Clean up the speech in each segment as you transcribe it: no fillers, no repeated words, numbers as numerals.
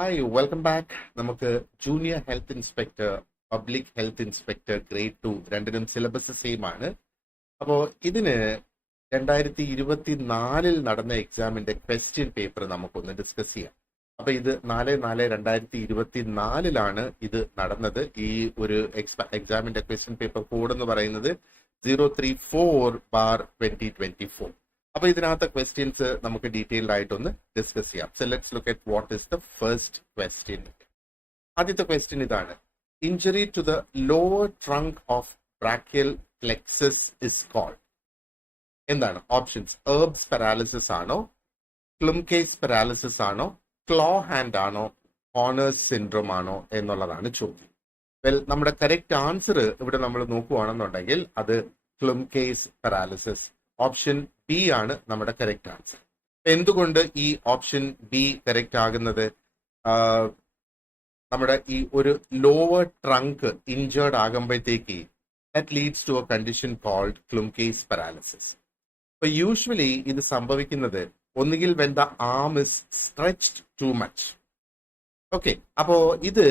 Hi welcome back. നമുക്ക് junior health inspector, public health inspector grade 2 രണ്ടിനും syllabus same ആണ്. അപ്പോൾ ഇതിന് 2024 നടന്ന എക്സാമിന്റെ ക്വസ്റ്റ്യൻ പേപ്പർ നമുക്കൊന്ന് ഡിസ്കസ് ചെയ്യാം. അപ്പൊ ഇത് 4/4/2024 ഇത് നടന്നത്. ഈ ഒരു എക്സാമിന്റെ ക്വസ്റ്റ്യൻ പേപ്പർ കോഡ് എന്ന് പറയുന്നത് 034/2024. അപ്പൊ ഇതിനകത്തെ ക്വസ്റ്റ്യൻസ് നമുക്ക് ഡീറ്റെയിൽഡ് ആയിട്ടൊന്ന് ഡിസ്കസ് ചെയ്യാം. So let's look at what is the first question. ആദ്യത്തെ ക്വസ്റ്റ്യൻ ഇതാണ്: injury to the lower trunk of brachial plexus is called. എന്താണ് ഓപ്ഷൻസ്? എർബ്സ് പാരാലിസിസ് ആണോ, ക്ലുംകേസ് പാരാലിസിസ് ആണോ, ക്ലോ ഹാൻഡ് ആണോ, ഹോണേഴ്സ് സിൻഡ്രോം ആണോ എന്നുള്ളതാണ് ചോദ്യം. വെൽ, നമ്മുടെ കറക്റ്റ് ആൻസർ ഇവിടെ നമ്മൾ നോക്കുകയാണെന്നുണ്ടെങ്കിൽ അത് ക്ലുംകേസ് പാരാലിസിസ്, ഓപ്ഷൻ ബി ആണ് നമ്മുടെ കറക്റ്റ് ആൻസർ. എന്തുകൊണ്ട് ഈ ഓപ്ഷൻ ബി കറക്റ്റ് ആകുന്നത്? നമ്മുടെ ഈ ഒരു ലോവർ ട്രങ്ക് ഇഞ്ചേർഡ് ആകുമ്പോഴത്തേക്ക് that leads to a condition called Klumpke's paralysis. അപ്പൊ യൂഷ്വലി ഇത് സംഭവിക്കുന്നത് ഒന്നുകിൽ when the arm is stretched too much. Okay, അപ്പോ ഇത്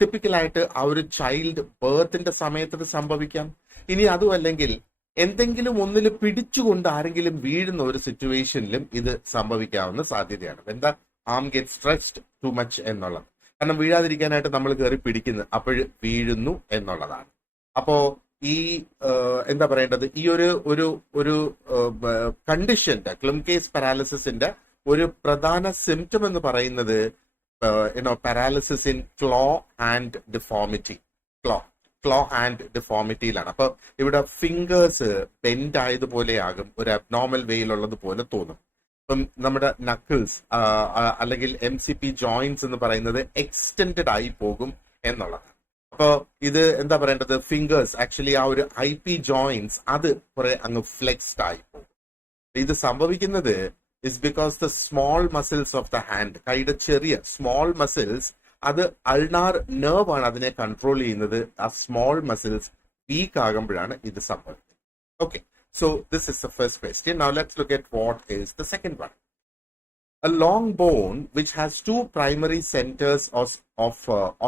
ടിപ്പിക്കലായിട്ട് ആ ഒരു ചൈൽഡ് ബേർത്തിന്റെ സമയത്ത് ഇത് സംഭവിക്കാം. ഇനി അതും അല്ലെങ്കിൽ എന്തെങ്കിലും ഒന്നിൽ പിടിച്ചുകൊണ്ട് ആരെങ്കിലും വീഴുന്ന ഒരു സിറ്റുവേഷനിലും ഇത് സംഭവിക്കാവുന്ന സാധ്യതയാണ്. എന്താ ആം ഗെറ്റ് സ്ട്രെച്ച്ഡ് ടു മച്ച് എന്നുള്ളത്. കാരണം വീഴാതിരിക്കാനായിട്ട് നമ്മൾ കയറി പിടിക്കുന്നു, അപ്പോൾ വീഴുന്നു എന്നുള്ളതാണ്. അപ്പോ ഈ എന്താ പറയേണ്ടത്, ഈ ഒരു കണ്ടീഷന്റെ ക്ലുംകേസ് പാരാലിസിന്റെ ഒരു പ്രധാന സിംറ്റം എന്ന് പറയുന്നത് paralysis in claw and deformity. Claw and ഡിഫോമിറ്റിയിലാണ്. അപ്പൊ ഇവിടെ ഫിംഗേഴ്സ് ബെൻഡ് ആയതുപോലെയാകും, ഒരു അബ്നോർമൽ വേയിലുള്ളത് പോലെ തോന്നും. ഇപ്പം നമ്മുടെ നക്കിൾസ് അല്ലെങ്കിൽ MCP ജോയിന്റ്സ് എന്ന് പറയുന്നത് എക്സ്റ്റെൻഡഡ് ആയി പോകും എന്നുള്ളതാണ്. അപ്പൊ ഇത് എന്താ പറയേണ്ടത്, ഫിംഗേഴ്സ് ആക്ച്വലി ആ ഒരു IP ജോയിന്റ്സ് അത് കുറെ അങ്ങ് ഫ്ലെക്സ്ഡ് ആയി പോകും. ഇത് സംഭവിക്കുന്നത് is because the small muscles of the hand, കൈയുടെ ചെറിയ സ്മോൾ മസിൽസ്, അത് അൾനാർ നെർവ് ആണ് അതിനെ കൺട്രോൾ ചെയ്യുന്നത്. ആ സ്മോൾ മസിൽസ് വീക്ക് ആകുമ്പോഴാണ് ഇത് സംഭവിക്കുന്നത്. Okay, so this is the first question. Now let's look at what is the second one. A long bone which has two primary centers of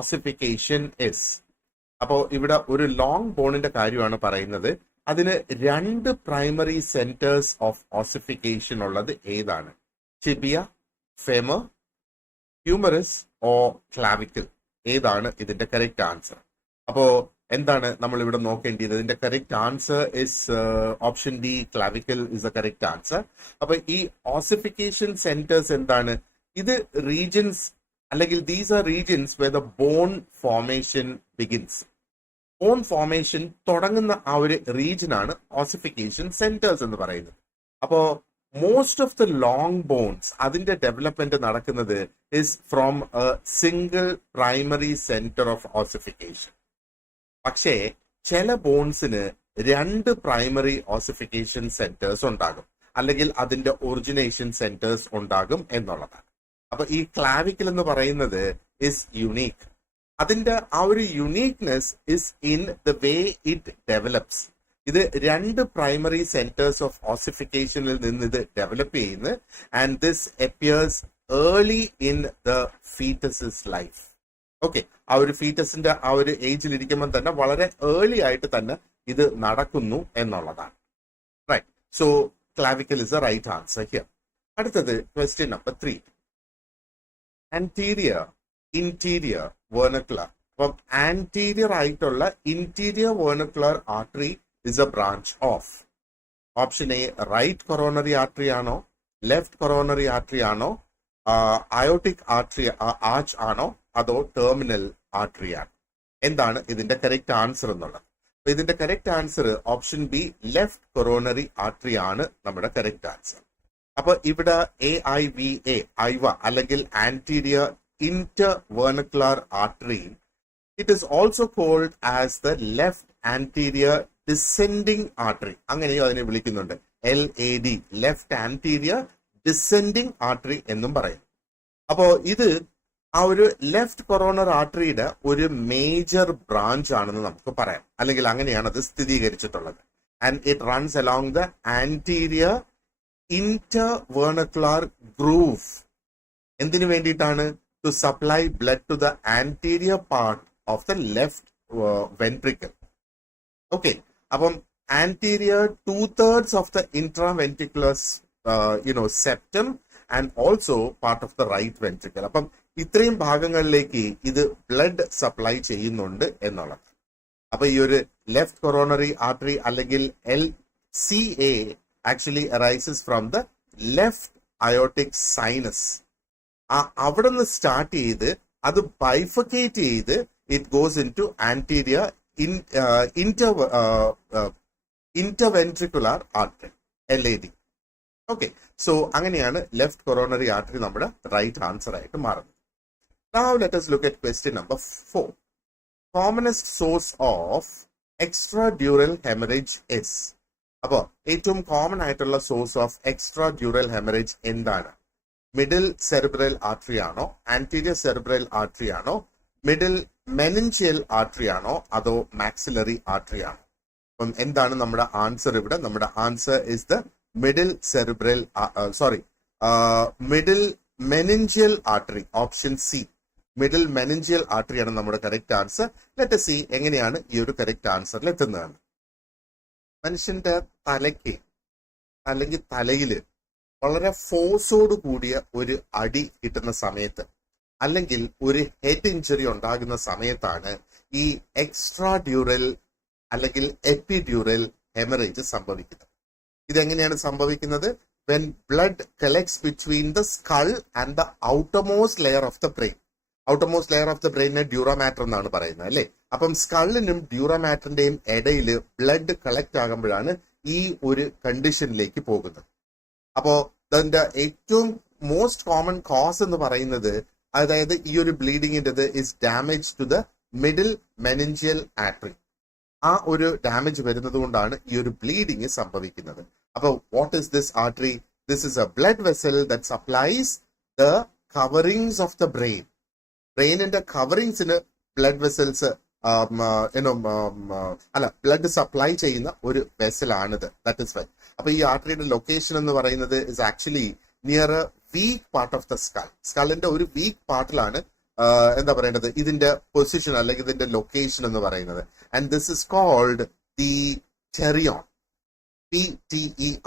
ossification is. അപ്പോ ഇവിടെ ഒരു long ബോണിന്റെ കാര്യമാണ് പറയുന്നത്. അതിന് രണ്ട് പ്രൈമറി സെന്റേഴ്സ് ഓഫ് ഓസിഫിക്കേഷൻ ഉള്ളത് ഏതാണ്? Tibia, femur, humorous ഓ clavicle? ഏതാണ് ഇതിന്റെ കറക്റ്റ് ആൻസർ? അപ്പോ എന്താണ് നമ്മൾ ഇവിടെ നോക്കേണ്ടത്? ഇതിന്റെ correct answer is option D, clavicle is the correct answer. അപ്പൊ ഈ ഓസിഫിക്കേഷൻ സെന്റേഴ്സ് എന്താണ്? ഇത് റീജിയൻസ് അല്ലെങ്കിൽ these are regions where the bone formation begins. Bone formation തുടങ്ങുന്ന ആ ഒരു റീജിയൻ ആണ് ഓസിഫിക്കേഷൻ സെന്റേഴ്സ് എന്ന് പറയുന്നത്. അപ്പോ most of the long bones അതിന്റെ ഡെവലപ്മെന്റ് നടക്കുന്നത് is from a single primary centre of ossification. പക്ഷേ ചില ബോൺസിന് രണ്ട് പ്രൈമറി ഓസിഫിക്കേഷൻ സെന്റേഴ്സ് ഉണ്ടാകും, അല്ലെങ്കിൽ അതിന്റെ ഒറിജിനേഷൻ സെന്റേഴ്സ് ഉണ്ടാകും എന്നുള്ളതാണ്. അപ്പൊ ഈ ക്ലാവിക്കൽ എന്ന് പറയുന്നത് ഇസ് യുണീക്ക്. അതിന്റെ ആ ഒരു uniqueness is in the way it develops. ഇത് രണ്ട് പ്രൈമറി സെന്റേഴ്സ് ഓഫ് ഓസിഫിക്കേഷനിൽ നിന്ന് ഇത് ഡെവലപ്പ് ചെയ്യുന്നു. And this appears early in the foetus life. Okay, ആ ഒരു ഫീറ്റസിന്റെ ആ ഒരു ഏജിൽ ഇരിക്കുമ്പോൾ തന്നെ വളരെ ഏർലി ആയിട്ട് തന്നെ ഇത് നടക്കുന്നു എന്നുള്ളതാണ്. Right, so clavicle is a right answer here. അടുത്തത് ക്വസ്റ്റ്യൻ നമ്പർ 3. ആന്റീരിയർ, ഇന്റീരിയർ വെർണക്കുലർ. അപ്പം ആന്റീരിയർ ആയിട്ടുള്ള ഇന്റീരിയർ വെർണക്കുലർ artery is a branch of. Option A right coronary artery ആണോ, ലെഫ്റ്റ് കൊറോണറി ആർട്ടറി ആണോ, അയോട്ടിക് ആർട്ടറി ആർച്ച് ആണോ, അതോ ടെർമിനൽ ആർട്ടറി ആണ്? എന്താണ് ഇതിന്റെ കറക്റ്റ് ആൻസർ എന്നുള്ളത്? അപ്പൊ ഇതിന്റെ correct answer option B, left coronary artery ആണ് നമ്മുടെ കറക്റ്റ് ആൻസർ. അപ്പൊ ഇവിടെ AIVA, ഐവ അല്ലെങ്കിൽ ആന്റീരിയർ ഇന്റർ വെർണക്കുലർ artery, it is also called as the left anterior descending artery. അങ്ങനെയോ അതിനെ വിളിക്കുന്നുണ്ട്. LAD, left anterior descending artery എന്നും പറയും. അപ്പോ ഇത് ആ ഒരു ലെഫ്റ്റ് കൊറോണർ ആർട്ടറിയുടെ ഒരു മേജർ ബ്രാഞ്ച് ആണെന്ന് നമുക്ക് പറയാം, അല്ലെങ്കിൽ അങ്ങനെയാണ് അത് സ്ഥിരീകരിച്ചിട്ടുള്ളത്. And it runs along the anterior inter വെർണക്കുലർ ഗ്രൂവ്. എന്തിനു വേണ്ടിയിട്ടാണ്? to supply blood to the anterior part of the left ventricle. Okay, അപ്പം anterior 2/3 of the intraventricular septum and also part of the right ventricle. അപ്പം ഇത്രയും ഭാഗങ്ങളിലേക്ക് ഇത് blood supply ചെയ്യുന്നുണ്ട് എന്നുള്ളത്. അപ്പൊ ഈ ഒരു ലെഫ്റ്റ് കൊറോണറി ആർട്ടറി അല്ലെങ്കിൽ LCA actually arises from the left aortic sinus. അവിടെ നിന്ന് സ്റ്റാർട്ട് ചെയ്ത് അത് ബൈഫക്കേറ്റ് ചെയ്ത് it goes into anterior interventricular artery LAD. Okay, so അങ്ങനെയാണ് ലെഫ്റ്റ് കൊറോണറി ആർട്ടറി നമ്മുടെ റൈറ്റ് ആൻസർ ആയിട്ട് മാറുന്നത്. Now let us look at question number 4. Commonest source of extradural hemorrhage is. അപ്പോൾ ഏറ്റവും കോമൺ ആയിട്ടുള്ള സോഴ്സ് ഓഫ് എക്സ്ട്രാഡ്യൂറൽ ഹെമറേജ് എന്താണ്? Middle cerebral artery ആണോ, anterior cerebral artery ആണോ, മിഡിൽ മെനിഞ്ചിയൽ ആർട്ടറി ആണോ, അതോ മാക്സിലറി ആർട്ടറി ആണോ? അപ്പം എന്താണ് നമ്മുടെ ആൻസർ ഇവിടെ? നമ്മുടെ answer is the middle cerebral middle meningeal artery, option C. Middle meningeal artery ആണ് നമ്മുടെ correct answer. Let us see എങ്ങനെയാണ് ഈ ഒരു കറക്റ്റ് ആൻസറിൽ എത്തുന്നതാണ്. മനുഷ്യന്റെ തലയ്ക്ക് അല്ലെങ്കിൽ തലയിൽ വളരെ ഫോഴ്സോട് കൂടിയ ഒരു അടി കിട്ടുന്ന സമയത്ത് അല്ലെങ്കിൽ ഒരു ഹെഡ് ഇഞ്ചുറി ഉണ്ടാകുന്ന സമയത്താണ് ഈ എക്സ്ട്രാഡ്യൂറൽ അല്ലെങ്കിൽ എപ്പിഡ്യൂറൽ ഹെമറേജ് സംഭവിക്കുന്നത്. ഇതെങ്ങനെയാണ് സംഭവിക്കുന്നത്? when blood collects between the skull and the outermost layer of the brain. Outermost layer of the ബ്രെയിനെ ഡ്യൂറാമാറ്റർ എന്നാണ് പറയുന്നത് അല്ലേ? അപ്പം സ്കള്ളിനും ഡ്യൂറാമാറ്ററിന്റെയും ഇടയിൽ ബ്ലഡ് കളക്ട് ആകുമ്പോഴാണ് ഈ ഒരു കണ്ടീഷനിലേക്ക് പോകുന്നത്. അപ്പോ അതിന്റെ ഏറ്റവും മോസ്റ്റ് കോമൺ കോസ് എന്ന് പറയുന്നത്, അതായത് ഈ ഒരു ബ്ലീഡിങ്ങിൻ്റെത് is damage to the middle meningeal artery. ആ ഒരു ഡാമേജ് വരുന്നത് കൊണ്ടാണ് ഈ ഒരു ബ്ലീഡിങ് സംഭവിക്കുന്നത്. അപ്പോൾ what is this artery? This is a blood vessel that supplies the coverings of the brain. ബ്രെയിനിന്റെ കവറിങ്സിന് ബ്ലഡ് വെസൽസ് ബ്ലഡ് സപ്ലൈ ചെയ്യുന്ന ഒരു വെസലാണിത്. That is why. അപ്പൊ ഈ ആർട്ടറിയുടെ ലൊക്കേഷൻ എന്ന് പറയുന്നത് is actually near a weak part of the skull. സ്കളിന്റെ ഒരു വീക്ക് പാർട്ടിലാണ് എന്താ പറയേണ്ടത്, ഇതിന്റെ പൊസിഷൻ അല്ലെങ്കിൽ ഇതിന്റെ ലൊക്കേഷൻ എന്ന് പറയുന്നത്. And this is called the pterion, PTERION,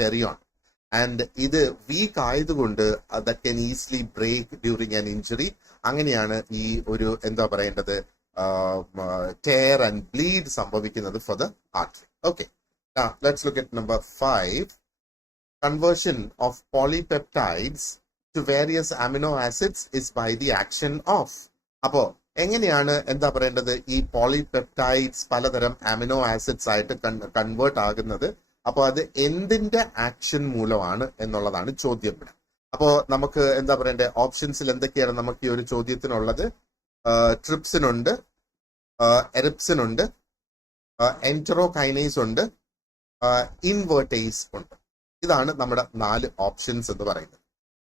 pterion. And ഇത് വീക്ക് ആയതുകൊണ്ട് that can easily break during an injury. അങ്ങനെയാണ് ഈ ഒരു എന്താ പറയേണ്ടത് ടയർ ആൻഡ് ബ്ലീഡ് സംഭവിക്കുന്നത് for the artery. Okay, let's look at number 5. Conversion of polypeptides to various amino acids is by the action of. അപ്പോ എങ്ങനെയാണ് എന്താ പറയേണ്ടത് ഈ പോളിപെപ്റ്റൈഡ്സ് പലതരം അമിനോ ആസിഡ്സ് ആയിട്ട് കൺവേർട്ട് ആകുന്നത്? അപ്പോൾ അത് എന്തിന്റെ ആക്ഷൻ മൂലമാണ് എന്നുള്ളതാണ് ചോദ്യം. അപ്പോൾ നമുക്ക് എന്താ പറയണ്ടേ, ഓപ്ഷൻസിൽ എന്തൊക്കെയാണ് നമുക്ക് ഈ ഒരു ചോദ്യത്തിനുള്ളത്? ട്രിപ്സിൻ ഉണ്ട്, എറിപ്സിൻ ഉണ്ട്, എൻറ്ററോകൈനേസ് ഉണ്ട്, ഇൻവേർട്ടേസ് ഉണ്ട്. ഇതാണ് നമ്മുടെ 4 ഓപ്ഷൻസ് എന്ന് പറയുന്നത്.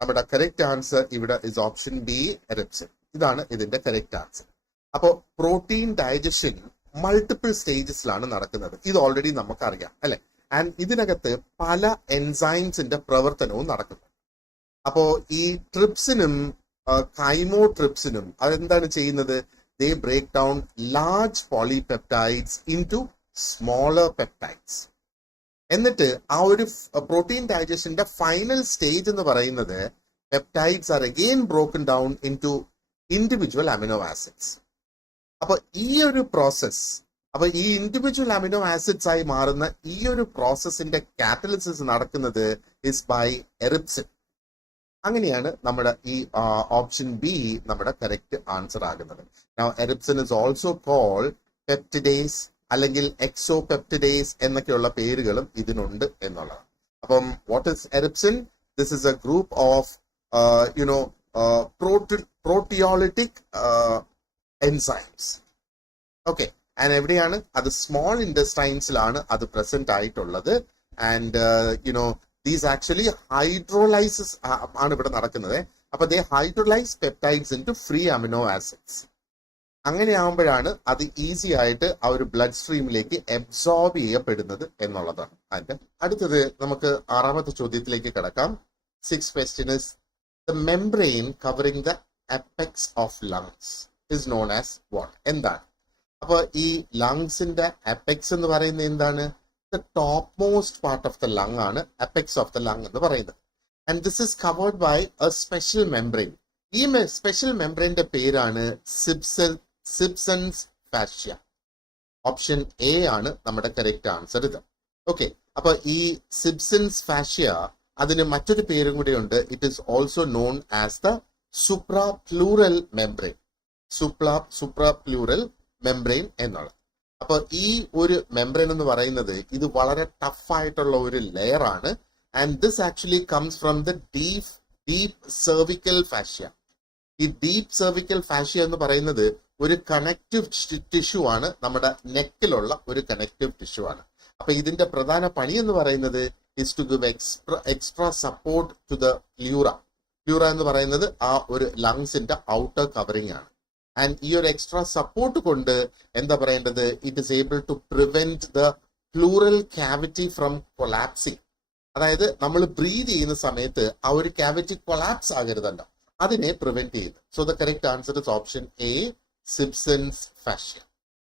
നമ്മുടെ കറക്റ്റ് ആൻസർ ഇവിടെ ഇസ് ഓപ്ഷൻ ബി, എറിപ്സിൻ. ഇതാണ് ഇതിന്റെ കറക്റ്റ് ആൻസർ. അപ്പോൾ പ്രോട്ടീൻ ഡൈജഷൻ മൾട്ടിപ്പിൾ സ്റ്റേജസിലാണ് നടക്കുന്നത്. ഇത് ഓൾറെഡി നമുക്കറിയാം അല്ലെ? ആൻഡ് ഇതിനകത്ത് പല എൻസൈംസിന്റെ പ്രവർത്തനവും നടക്കുന്നു. അപ്പോ ഈ ട്രിപ്സിനും കൈമോട്രിപ്സിനും അതെന്താണ് ചെയ്യുന്നത്? They break down large polypeptides into smaller peptides. എന്നിട്ട് ആ ഒരു പ്രോട്ടീൻ ഡൈജഷന്റെ ഫൈനൽ സ്റ്റേജ് എന്ന് പറയുന്നത് peptides are again broken down into individual amino acids. അപ്പൊ ഈ ഒരു പ്രോസസ്, അപ്പൊ ഈ ഇൻഡിവിജ്വൽ അമിനോ ആസിഡ്സ് ആയി മാറുന്ന ഈ ഒരു പ്രോസസ്സിന്റെ കാറ്റലിസിസ് നടക്കുന്നത് ഇസ് ബൈ എറിപ്സിൻ. അങ്ങനെയാണ് നമ്മുടെ ഈ ഓപ്ഷൻ ബി നമ്മുടെ കറക്റ്റ് ആൻസർ ആകുന്നത്. Now erepsin is also called peptidase അല്ലെങ്കിൽ എക്സോപെപ്റ്റിഡേസ് എന്നൊക്കെയുള്ള പേരുകളും ഇതിനുണ്ട് എന്നുള്ളതാണ്. അപ്പം what is erepsin? This is a group of proteolytic enzymes. Okay, and എവിടെയാണ് അത്? സ്മോൾ ഇൻറ്റസ്റ്റൈൻസിലാണ് അത് പ്രസന്റ് ആയിട്ടുള്ളത്. ആൻഡ് ദീസ് ആക്ച്വലി ഹൈഡ്രോലൈസിസ് ആണ് ഇവിടെ നടക്കുന്നത്. അപ്പൊ they hydrolyse peptides into free amino acids. അങ്ങനെ ആകുമ്പോഴാണ് അത് ഈസി ആയിട്ട് ആ ഒരു ബ്ലഡ് സ്ട്രീമിലേക്ക് അബ്സോർബ് ചെയ്യപ്പെടുന്നത് എന്നുള്ളതാണ്. അതിന്റെ അടുത്തത് നമുക്ക് 6ാമത്തെ ചോദ്യത്തിലേക്ക് കിടക്കാം. 6th question is, The membrane covering the apex of lungs is known as what? എന്താണ്? അപ്പോൾ ഈ ലങ്സിന്റെ അപ്പെക്സ് എന്ന് പറയുന്നത് എന്താണ്? The topmost part of the lung ആണ് apex of the lung എന്ന് പറയുന്നത്. And this is covered by a special membrane. ഈ സ്പെഷ്യൽ മെംബ്രെയിന്റെ പേരാണ് സിബ്സൺസ് ഫാഷ്യ. ഓപ്ഷൻ എ ആണ് നമ്മുടെ കറക്റ്റ് ആൻസർ ഇത്. ഓക്കെ, അപ്പൊ ഈ സിബ്സൺസ് ഫാഷ്യ അതിന് മറ്റൊരു പേരും കൂടി ഉണ്ട്. It is also known as the suprapleural membrane. Suprapleural membrane എന്നുള്ളത്. അപ്പൊ ഈ ഒരു മെംബ്രെയിൻ എന്ന് പറയുന്നത് ഇത് വളരെ ടഫ് ആയിട്ടുള്ള ഒരു ലെയർ ആണ്. And this actually comes from the deep cervical fascia. ഈ ഡീപ് സെർവിക്കൽ ഫാഷ്യ എന്ന് പറയുന്നത് ഒരു കണക്റ്റീവ് ടിഷ്യൂ ആണ്, നമ്മുടെ നെക്കിലുള്ള ഒരു കണക്റ്റീവ് ടിഷ്യൂ ആണ്. അപ്പൊ ഇതിന്റെ പ്രധാന പണി എന്ന് പറയുന്നത് is to give extra support to the pleura. Pleura എന്ന് പറയുന്നത് ആ ഒരു ലങ്സിന്റെ ഔട്ടർ കവറിംഗ് ആണ്. ആൻഡ് ഈ ഒരു എക്സ്ട്രാ സപ്പോർട്ട് കൊണ്ട് എന്താ പറയേണ്ടത്, it is able to prevent the pleural cavity from collapsing. അതായത് നമ്മൾ ബ്രീത് ചെയ്യുന്ന സമയത്ത് ആ ഒരു ക്യാവിറ്റി കൊളാപ്സ് ആകരുതല്ലോ, അതിനെ പ്രിവെന്റ് ചെയ്യുന്നു. So the correct answer is option A, Sibson's fascia.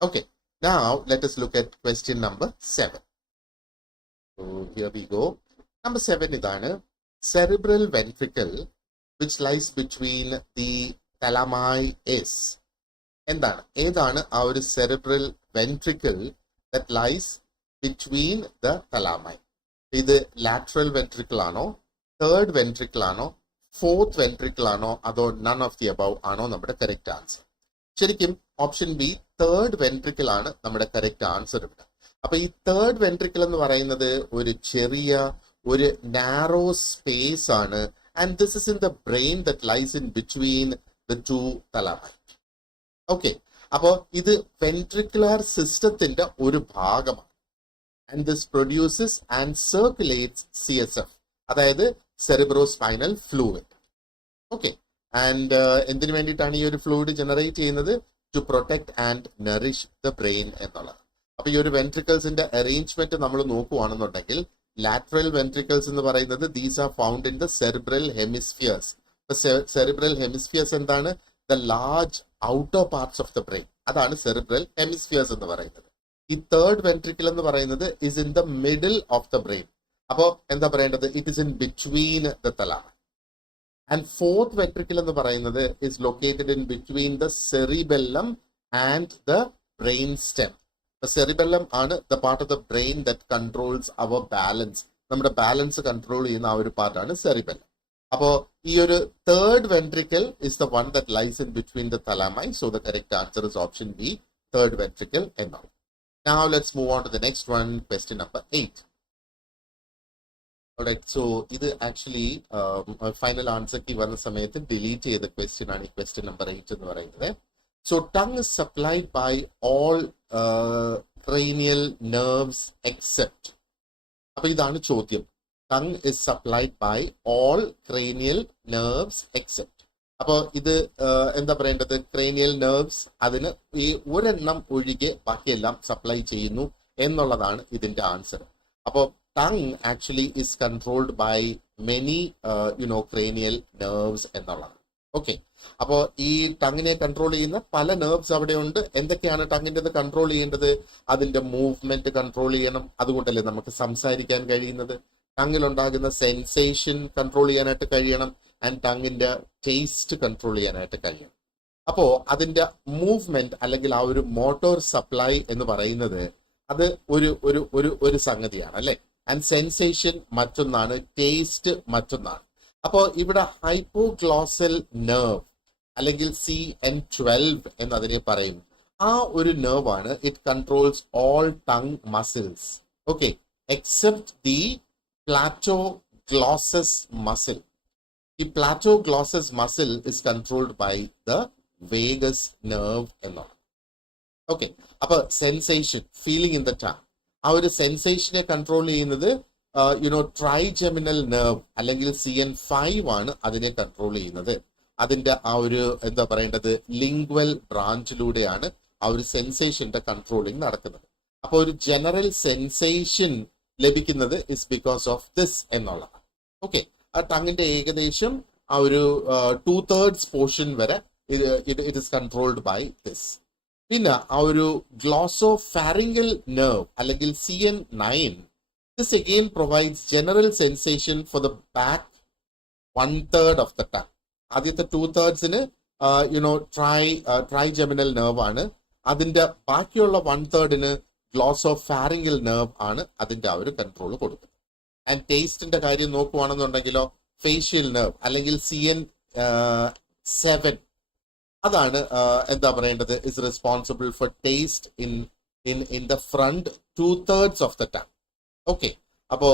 Okay, now let us look at question number 7. So here we go. Number 7 ഇതാണ്. Cerebral ventricle which lies between the thalami is. എന്താണ്, ഏതാണ് ആ ഒരു cerebral ventricle that lies between the thalami? ഇത് lateral ventricle ആണോ, third ventricle ആണോ, fourth ventricle ആണോ, അതോ none of the above ആണോ നമ്മുടെ കറക്റ്റ് ആൻസർ? ശരിക്കും ഓപ്ഷൻ ബി, തേർഡ് വെൻട്രിക്കിൾ ആണ് നമ്മുടെ കറക്റ്റ് ആൻസർ ഇവിടെ. അപ്പൊ ഈ തേർഡ് വെൻട്രിക്കിൾ എന്ന് പറയുന്നത് ഒരു ചെറിയ ഒരു നാരോ സ്പേസ് ആണ്. And this is in the brain that lies in between the two thalami. Okay, അപ്പോ ഇത് വെൻട്രിക്കുലർ സിസ്റ്റത്തിന്റെ ഒരു ഭാഗമാണ്. And this produces and circulates CSF, അതായത് സെറിബ്രോസ്പൈനൽ ഫ്ലൂയിഡ്. ഓക്കെ, ആൻഡ് എന്തിനു വേണ്ടിയിട്ടാണ് ഈ ഒരു ഫ്ലൂയിഡ് ജനറേറ്റ് ചെയ്യുന്നത്? To protect and nourish the brain എന്നുള്ളത്. അപ്പൊ ഈ ഒരു വെൻട്രിക്കിൾസിന്റെ അറേഞ്ച്മെന്റ് നമ്മൾ നോക്കുകയാണെന്നുണ്ടെങ്കിൽ, ലാറ്ററൽ വെൻട്രിക്കിൾസ് എന്ന് പറയുന്നത് these are found in the cerebral hemispheres. Cerebral hemispheres എന്താണ്? The large outer parts of the brain, അതാണ് സെറിബ്രൽ ഹെമിസ്ഫിയേഴ്സ് എന്ന് പറയുന്നത്. ഈ തേർഡ് വെൻട്രിക്കിൾ എന്ന് പറയുന്നത് is in the middle of the brain. അപ്പോ എന്താ പറയേണ്ടത്? It is in between the thalami. And fourth ventricle എന്ന് പറയുന്നത് is located in between the cerebellum and the brain stem. The cerebellum ആണ് the part of the brain that controls our balance. നമ്മുടെ balance control ചെയ്യുന്ന ആ ഒരു പാർട്ടാണ് cerebellum. അപ്പോ ഈ ഒരു third ventricle is the one that lies in between the thalami. So the correct answer is option B, third ventricle എന്നാണ്. Now let's move on to the next one, question number 8. Alright, so ഇത് actually final ആൻസർക്ക് വന്ന സമയത്ത് delete ചെയ്ത question ആണ് ഈ question number 8 എന്ന് പറയുന്നത്. So tongue is supplied by all cranial nerves except. അപ്പൊ ഇതാണ് ചോദ്യം. Tongue is supplied by all cranial nerves except. അപ്പൊ ഇത് എന്താ പറയേണ്ടത്? ക്രേനിയൽ നെർവ്സ് അതിന് ഈ ഒരെണ്ണം ഒഴികെ ബാക്കിയെല്ലാം സപ്ലൈ ചെയ്യുന്നു എന്നുള്ളതാണ് ഇതിന്റെ ആൻസർ. അപ്പോ tongue actually is controlled by many cranial nerves എന്നുള്ളതാണ്. ഓക്കെ, അപ്പോ ഈ ടങ്ങിനെ കൺട്രോൾ ചെയ്യുന്ന പല നെർവ്സ് അവിടെ ഉണ്ട്. എന്തൊക്കെയാണ് ടങ്ങിൻ്റെത് കൺട്രോൾ ചെയ്യേണ്ടത്? അതിന്റെ മൂവ്മെന്റ് കൺട്രോൾ ചെയ്യണം. അതുകൊണ്ടല്ലേ നമുക്ക് സംസാരിക്കാൻ കഴിയുന്നത്. ടങ്ങിലുണ്ടാകുന്ന സെൻസേഷൻ കൺട്രോൾ ചെയ്യാനായിട്ട് കഴിയണം. ആൻഡ് ടങ്ങിന്റെ ടേസ്റ്റ് കൺട്രോൾ ചെയ്യാനായിട്ട് കഴിയണം. അപ്പോ അതിന്റെ മൂവ്മെന്റ് അല്ലെങ്കിൽ ആ ഒരു മോട്ടോർ സപ്ലൈ എന്ന് പറയുന്നത് അത് ഒരു സംഗതിയാണ് അല്ലെ. ആൻഡ് സെൻസേഷൻ മറ്റൊന്നാണ്, ടേസ്റ്റ് മറ്റൊന്നാണ്. അപ്പോ ഇവിടെ ഹൈപ്പോഗ്ലോസൽ നെർവ് അല്ലെങ്കിൽ CN12 എന്നതിനെ പറയും. ആ ഒരു നെർവ് ആണ്. It controls all tongue muscles. Okay, except the palatoglossus muscle. ഈ palatoglossus muscle is controlled by the vagus nerve എന്നാണ്. ഓക്കെ, അപ്പൊ sensation, feeling in the tongue, ആ ഒരു സെൻസേഷനെ കൺട്രോൾ ചെയ്യുന്നത് ട്രൈജെമിനൽ നെർവ് അല്ലെങ്കിൽ CN5 ആണ് അതിനെ കൺട്രോൾ ചെയ്യുന്നത്. അതിന്റെ ആ ഒരു എന്താ പറയേണ്ടത് ലിംഗ്വൽ ബ്രാഞ്ചിലൂടെയാണ് ആ ഒരു സെൻസേഷന്റെ കൺട്രോളിങ് നടക്കുന്നത്. അപ്പൊ ഒരു ജനറൽ സെൻസേഷൻ ലഭിക്കുന്നത് ഇസ് ബിക്കോസ് ഓഫ് ദിസ് എന്നുള്ളതാണ്. ഓക്കെ, ആ ടങ്ങിന്റെ ഏകദേശം ആ ഒരു 2/3 പോർഷൻ വരെ it is controlled by this. പിന്നെ ആ ഒരു ഗ്ലോസോ ഫാരിംഗൽ നെർവ് അല്ലെങ്കിൽ CN9, this again provides general sensation for the back 1/3 of the tongue. ആദ്യത്തെ 2/3 ട്രൈജെമിനൽ നെർവ് ആണ്. അതിന്റെ ബാക്കിയുള്ള 1/3 ഗ്ലോസോ ഫാരിംഗൽ നെർവ് ആണ് അതിന്റെ ആ ഒരു കൺട്രോൾ കൊടുക്കുന്നത്. ആൻഡ് ടേസ്റ്റിന്റെ കാര്യം നോക്കുവാണെന്നുണ്ടെങ്കിലോ ഫേഷ്യൽ നെർവ് അല്ലെങ്കിൽ CN7 അതാണ് എന്താ പറയേണ്ടത് is responsible for taste in the front 2/3 of the tongue. Okay, അപ്പോ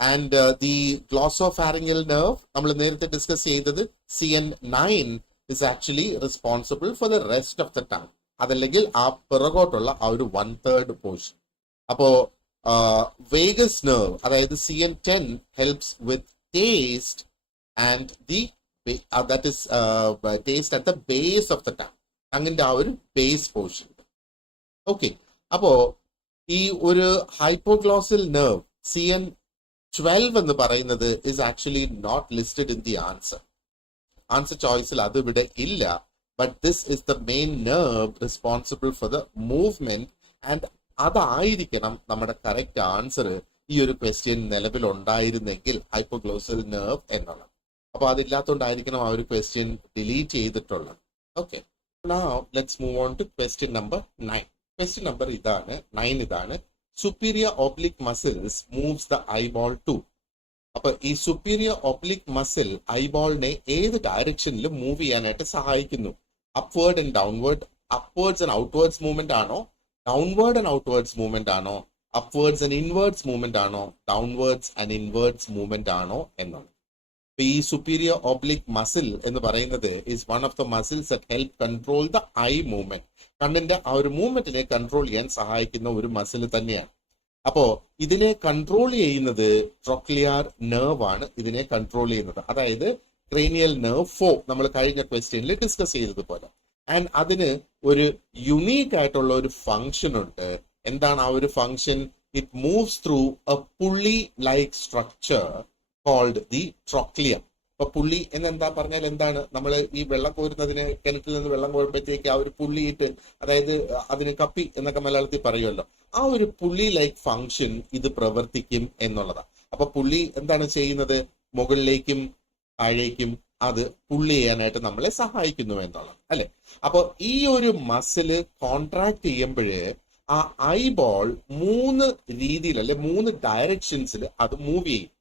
ആൻഡ് ദി ഗ്ലോസോഫാരിംഗൽ നെർവ് നമ്മൾ നേരത്തെ ഡിസ്കസ് ചെയ്തത് CN9 is actually responsible for the rest of the tongue. അതല്ലെങ്കിൽ ആ പിറകോട്ടുള്ള ആ ഒരു 1/3 പോർഷൻ. അപ്പോ വേഗസ് നെർവ് അതായത് CN10 helps with taste and the that is taste at the base of the tongue. ടങ്ങിന്റെ ആ ഒരു ബേസ് പോർഷൻ. ഓക്കെ, അപ്പോ ഈ ഒരു ഹൈപ്പോഗ്ലോസൽ നെർവ് CN12 എന്ന് പറയുന്നത് is actually not listed in the answer ചോയ്സിൽ അത് ഇവിടെ ഇല്ല. But this is the main nerve responsible for the movement and അതായിരിക്കണം നമ്മുടെ കറക്റ്റ് ആൻസർ ഈ ഒരു ക്വസ്റ്റ്യൻ നിലവിലുണ്ടായിരുന്നെങ്കിൽ ഹൈപ്പോഗ്ലോസൽ നെർവ് എന്നുള്ളത്. അപ്പൊ അതില്ലാത്തതുകൊണ്ടായിരിക്കണം ആ ഒരു ക്വസ്റ്റ്യൻ ഡിലീറ്റ് ചെയ്തിട്ടുള്ളത്. Okay, now let's move on to question number 9. Question number 9 ഇതാണ്. Superior oblique muscles moves the eyeball to. അപ്പൊ ഈ സുപ്പീരിയർ ഒബ്ലിക് മസിൽ ഐബോളിനെ ഏത് ഡയറക്ഷനിലും മൂവ് ചെയ്യാനായിട്ട് സഹായിക്കുന്നു? Upward and downward, upwards and outwards movement ആണോ, ഡൗൺവേർഡ് ആൻഡ് ഔട്ട്വേർഡ്സ് മൂവ്മെന്റ് ആണോ, upwards and inwards movement ആണോ, downwards and inwards movement ആണോ എന്നാണ്. ഈ സുപ്പീരിയർ ഒബ്ലിക് മസിൽ എന്ന് പറയുന്നത് is one of the muscles that help control the I movement. കണ്ണിന്റെ ആ ഒരു മൂവ്മെന്റിനെ കൺട്രോൾ ചെയ്യാൻ സഹായിക്കുന്ന ഒരു മസിൽ തന്നെയാണ്. അപ്പോ ഇതിനെ കൺട്രോൾ ചെയ്യുന്നത് ട്രോക്ലിയർ നെർവ് ആണ് ഇതിനെ കൺട്രോൾ ചെയ്യുന്നത്. അതായത് ക്രേനിയൽ നെർവ് 4 നമ്മൾ കഴിഞ്ഞ ക്വസ്റ്റ്യനിൽ ഡിസ്കസ് ചെയ്തതുപോലെ. ആൻഡ് അതിന് ഒരു യുണീക്ക് ആയിട്ടുള്ള ഒരു ഫംഗ്ഷൻ ഉണ്ട്. എന്താണ് ആ ഒരു function? It moves through A പുള്ളി ലൈക്ക് സ്ട്രക്ചർ കോൾഡ് ദി ട്രോക്ലിയം. അപ്പൊ പുള്ളി എന്നെന്താ പറഞ്ഞാൽ എന്താണ്? നമ്മൾ ഈ വെള്ളം കോരുന്നതിന് കിണറ്റിൽ നിന്ന് വെള്ളം കോരുമ്പോഴത്തേക്ക് ആ ഒരു പുള്ളിയിട്ട്, അതായത് അതിന് കപ്പി എന്നൊക്കെ മലയാളത്തിൽ പറയുമല്ലോ, ആ ഒരു പുള്ളി ലൈക്ക് ഫംഗ്ഷൻ ഇത് പ്രവർത്തിക്കും എന്നുള്ളതാണ്. അപ്പൊ പുള്ളി എന്താണ് ചെയ്യുന്നത്? മുകളിലേക്കും താഴേക്കും അത് പുള്ളി ചെയ്യാനായിട്ട് നമ്മളെ സഹായിക്കുന്നു എന്നുള്ളത് അല്ലെ. അപ്പൊ ഈ ഒരു മസില് കോൺട്രാക്ട് ചെയ്യുമ്പോഴേ ആ ഐബോൾ 3 രീതിയിൽ അല്ലെ 3 ഡയറക്ഷൻസിൽ അത് മൂവ് ചെയ്യും.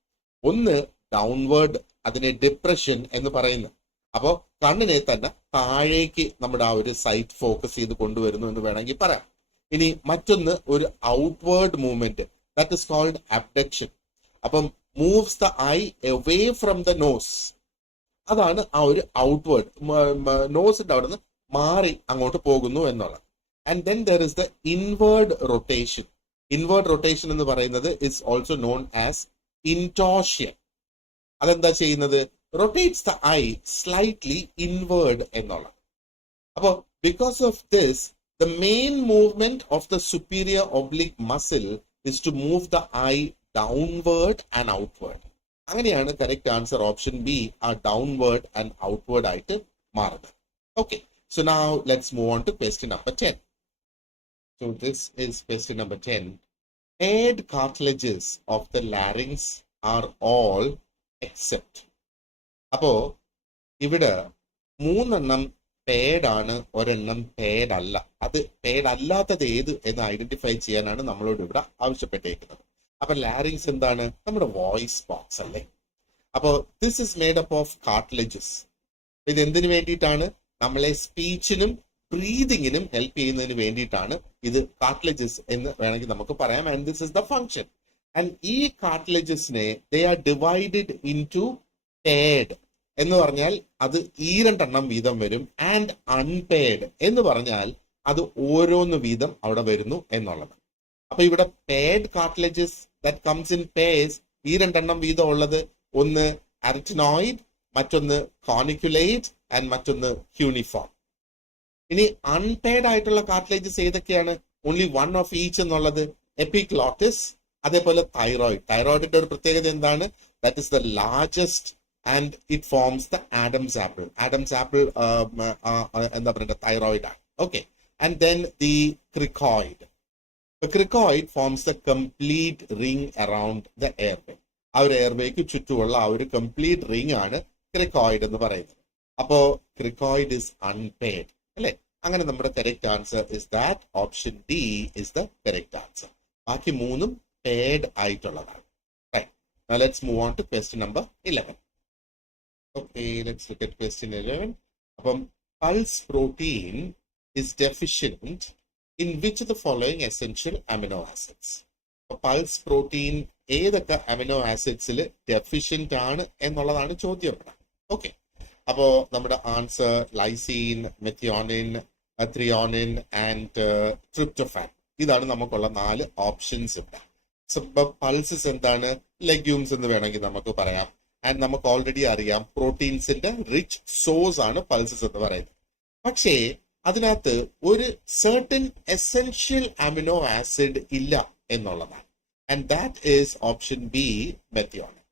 ഒന്ന് ഡൗൺവേർഡ്, അതിനെ ഡിപ്രഷൻ എന്ന് പറയുന്നത്. അപ്പോ കണ്ണിനെ തന്നെ താഴേക്ക് നമ്മുടെ ആ ഒരു സൈറ്റ് ഫോക്കസ് ചെയ്ത് കൊണ്ടുവരുന്നു എന്ന് വേണമെങ്കിൽ പറയാം. ഇനി മറ്റൊന്ന് ഒരു outward movement, that is called abduction. അപ്പം moves the eye away from the nose. അതാണ് ആ ഒരു ഔട്ട്വേർഡ്, നോസിന്റെ അവിടെ നിന്ന് മാറി അങ്ങോട്ട് പോകുന്നു എന്നുള്ളത്. And then there is the inward rotation. Inward rotation എന്ന് പറയുന്നത് is also known as intorsion. അതെന്താ ചെയ്യുന്നത്? Rotates the eye slightly inward എന്നുള്ളത്. അപ്പോ because of this the main movement of the superior oblique muscle is to move the eye downward and outward. അങ്ങനെയാണ് correct answer option B ആ downward and outward ആയിട്ട് മാറുന്നത്. Okay, so now let's move on to question number 10. So this is question number 10. Paired cartilages of the larynx are all except. അപ്പോ ഇവിടെ 3 പേഡ് ആണ്, 1 പേഡ് അല്ല. അത് പേഡ് അല്ലാത്തത് ഏത് എന്ന് ഐഡന്റിഫൈ ചെയ്യാനാണ് നമ്മളോട് ഇവിടെ ആവശ്യപ്പെട്ടേക്കുന്നത്. അപ്പൊ ലാരിങ്സ് എന്താണ്? നമ്മുടെ വോയിസ് ബോക്സ് അല്ലേ. അപ്പോ this is made up of cartilages. ഇത് എന്തിനു വേണ്ടിയിട്ടാണ്? നമ്മളെ സ്പീച്ചിനും ബ്രീതിങ്ങിനും ഹെൽപ്പ് ചെയ്യുന്നതിന് വേണ്ടിയിട്ടാണ് ഇത് കാർട്ടിലേജസ് എന്ന് വേണമെങ്കിൽ നമുക്ക് പറയാം. And this is the function. And ഈ കാർട്ടിലേജസിനെ they are divided in to paired എന്ന് പറഞ്ഞാൽ അത് 2 വീതം വരും. ആൻഡ് അൺപേഡ് എന്ന് പറഞ്ഞാൽ അത് ഓരോന്ന് വീതം അവിടെ വരുന്നു എന്നുള്ളത്. അപ്പൊ ഇവിടെ paired cartilages that comes in pairs 2 വീതം ഉള്ളത്, ഒന്ന് അരറ്റിനോയിഡ്, മറ്റൊന്ന് കോണിക്കുലേറ്റ് ആൻഡ് മറ്റൊന്ന് ക്യൂണിഫോം. ഇനി അൺപെയ്ഡ് ആയിട്ടുള്ള കാർട്ടിലേജസ് ഏതൊക്കെയാണ്? ഓൺലി 1 ഓഫ് ഈച്ച് എന്നുള്ളത് എപ്പിഗ്ലോട്ടിസ്, അതേപോലെ തൈറോയിഡ്. തൈറോയിഡിന്റെ ഒരു പ്രത്യേകത എന്താണ്? That is the largest and it forms the Adam's apple. Adam's apple എന്താ പറയുക തൈറോയിഡ് ആണ്. Okay. And then the cricoid. The cricoid forms the complete ring around the airway. ആ ഒരു എയർവേക്ക് ചുറ്റുമുള്ള ആ ഒരു കംപ്ലീറ്റ് റിംഗ് ആണ് ക്രിക്കോയിഡ് എന്ന് പറയുന്നത്. അപ്പോ ക്രിക്കോയിഡ് ഇസ് അൺപെയർഡ് അല്ലെ? അങ്ങനെ നമ്മുടെ correct answer is that option D is the correct answer. ബാക്കി മൂന്നും പെയർഡ് ആയിട്ടുള്ളതാണ്. Right. Now let's move on to question number 11. Okay, let's look at question 11. അപ്പം pulse protein is deficient in which of the following essential amino acids? Pulse protein ഏതൊക്കെ amino ആസിഡ്സിൽ deficient ആണ് എന്നുള്ളതാണ് ചോദ്യം. Okay, അപ്പോ നമ്മുടെ answer lysine, methionine, threonine and tryptophan. ഇതാണ് നമുക്കുള്ള 4 options ഇവിടെ. പൾസസ് എന്താണ്? ലെഗ്യൂംസ് എന്ന് വേണമെങ്കിൽ നമുക്ക് പറയാം. ആൻഡ് നമുക്ക് ഓൾറെഡി അറിയാം പ്രോട്ടീൻസിന്റെ റിച്ച് സോഴ്സ് ആണ് പൾസസ് എന്ന് പറയുന്നത്. പക്ഷേ അതിനകത്ത് ഒരു സർട്ടൻ എസെൻഷ്യൽ അമിനോ ആസിഡ് ഇല്ല എന്നുള്ളതാണ്. And that is option B, methionine.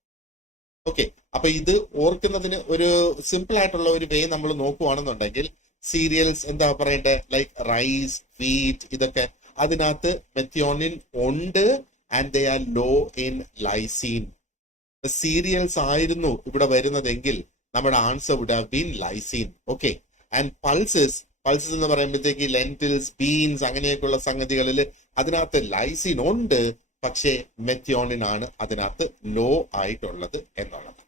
Okay, അപ്പൊ ഇത് ഓർക്കുന്നതിന് ഒരു സിമ്പിൾ ആയിട്ടുള്ള ഒരു വേ നമ്മൾ നോക്കുവാണെന്നുണ്ടെങ്കിൽ സീരിയൽസ് എന്താ പറയണ്ടേ, ലൈക്ക് റൈസ്, വീറ്റ്, ഇതൊക്കെ അതിനകത്ത് മെത്തിയോണിൻ ഉണ്ട് and they are low in lysine. Cereals ആയിരുന്നു ഇവിടെ വരുന്നതെങ്കിൽ നമ്മുടെ answer would have been lysine. Okay, and pulses എന്ന് പറയുമ്പോഴത്തേക്ക് ലെന്റിൽസ്, ബീൻസ് അങ്ങനെയൊക്കെയുള്ള സംഗതികളിൽ അതിനകത്ത് ലൈസിൻ ഉണ്ട്, പക്ഷേ മെത്തിയോണിൻ ആണ് അതിനകത്ത് ലോ ആയിട്ടുള്ളത് എന്നുള്ളത്.